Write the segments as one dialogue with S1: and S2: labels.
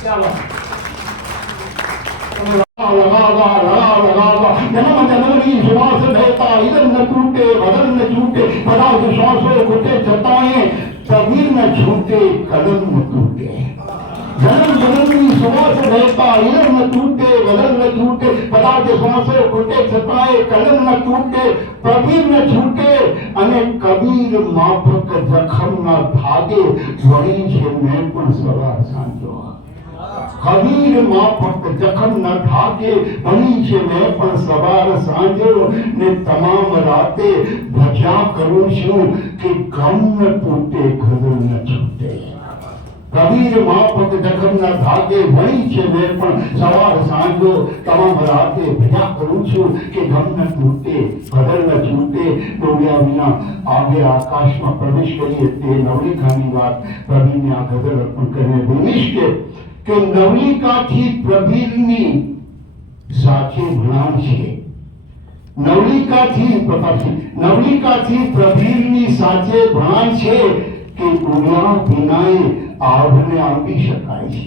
S1: ચાલો લગાવા લગાવા લગાવા જન્મ જન્મની સુવાસ રહેતા ઇદન ન તૂટે બદન ન છૂટે બધા જ શ્વાસો ઘૂટે છતાંય કબીર ન છૂટે કદમ ન તૂટે જન્મ જન્મની સુવાસ ન ન છૂટે બધા જ શ્વાસો ખૂટે, છતાંય કલમ ન તૂટે કબીર ન છૂટે, અને કબીર માફક જખમના ભાગે, વળી છે મેં પણ સવાર સાંજો. કબીર માફક જખમ ન ઢાકે બની છે મેં પણ સવાર સાંજો. ને તમામ રાતે ભજ્યા કરું છું કે ગમ ન તૂટે ગઝલ ન છૂટે. કબીરમાં ફક્ત જખમ ન ઢાકે બની છે મેં પણ સવાર સાંજો તમામ રાતે ભજ્યા કરું છું કે ગમ ન તૂટે ગઝલ ન છૂટે ડોળ્યા વિના આગે આકાશમાં પ્રવેશ કરીએ તે નવલિકાની વાત કવિને આ ગઝલ અર્પણ કરીને બોલીશ કે કે નવલિકાથી પ્રબીરની સાચે ભણાણ છે નવલિકાથી પ્રતાપસિંહ નવલિકાથી પ્રબીરની સાચે ભણાણ છે કે ગુના વિનાએ આવને આપી શકાય છે.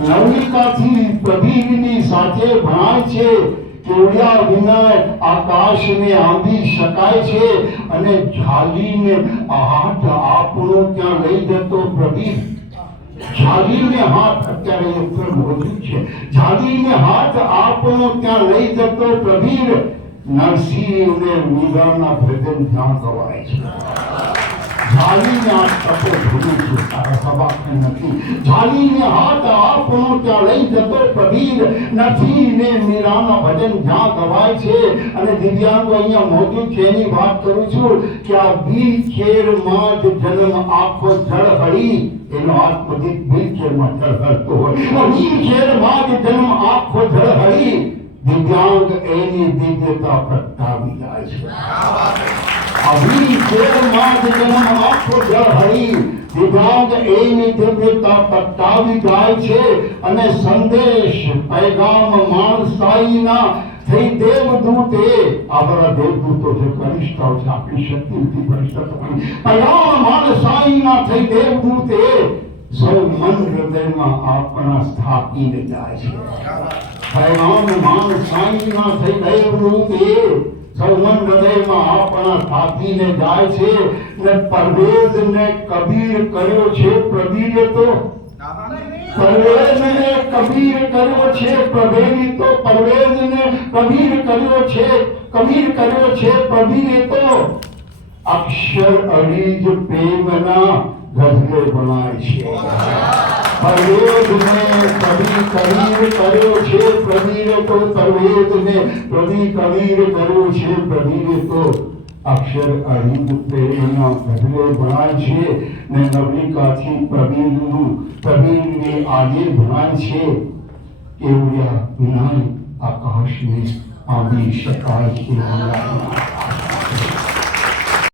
S1: નવલિકાથી પ્રદીપની સાથે ભણાય છે કેવડિયા વિના આકાશને આંધી શકાય છે અને ઝાલીને હાથ આપણો ત્યાં લઈ જતો પ્રદીપ. ઝાલીને હાથ અત્યારે ઉપર ફિલ્મ છે. ઝાલીને હાથ આપણો ત્યાં લઈ જતો પ્રદીપ નરસિંહને મીરાના ભજન ત્યાં ગવાય છે. ઝાલીને આ તપો જન્મ આખો જળ દિવ્યાંગ એની દિવ્યતા પ્રગટાવી જાય છે. છે અને સંદેશ પૈગામ માણસાઈના થઈ દેવદૂતે આપણા દેવદૂતો જે કનિષ્ઠાઓ છે આપણી શક્તિ નથી કનિષ્ઠા પૈગામ માણસાઈના થઈ દેવદૂતે સૌ મન હૃદયમાં આપણા સ્થાપીને જાય છે પૈગામ માણસાઈના થઈ દેવદૂતે સૌમન હૃદયમાં આપણા સાથીને જાય છે ને પરવેઝને કબીર કર્યો છે પ્રબીરે તો? પરવેઝને કબીર કર્યો છે પ્રભેરી તો? પરવેઝને કબીર કર્યો છે, કબીર કર્યો છે પ્રભીરે તો? અક્ષર અડીજ પ્રેમના ગઝલે બનાય છે. કબીર કબીર કર્યો છે પ્રવીરે તો અક્ષર અહિંદ પ્રેમના ગઝલે ભણાય છે ને નવલિકાથી પ્રવીરનું પ્રવીરને આજે ભણાય છે કેવડિયા વિનાય આકાશને આવી શકાય છે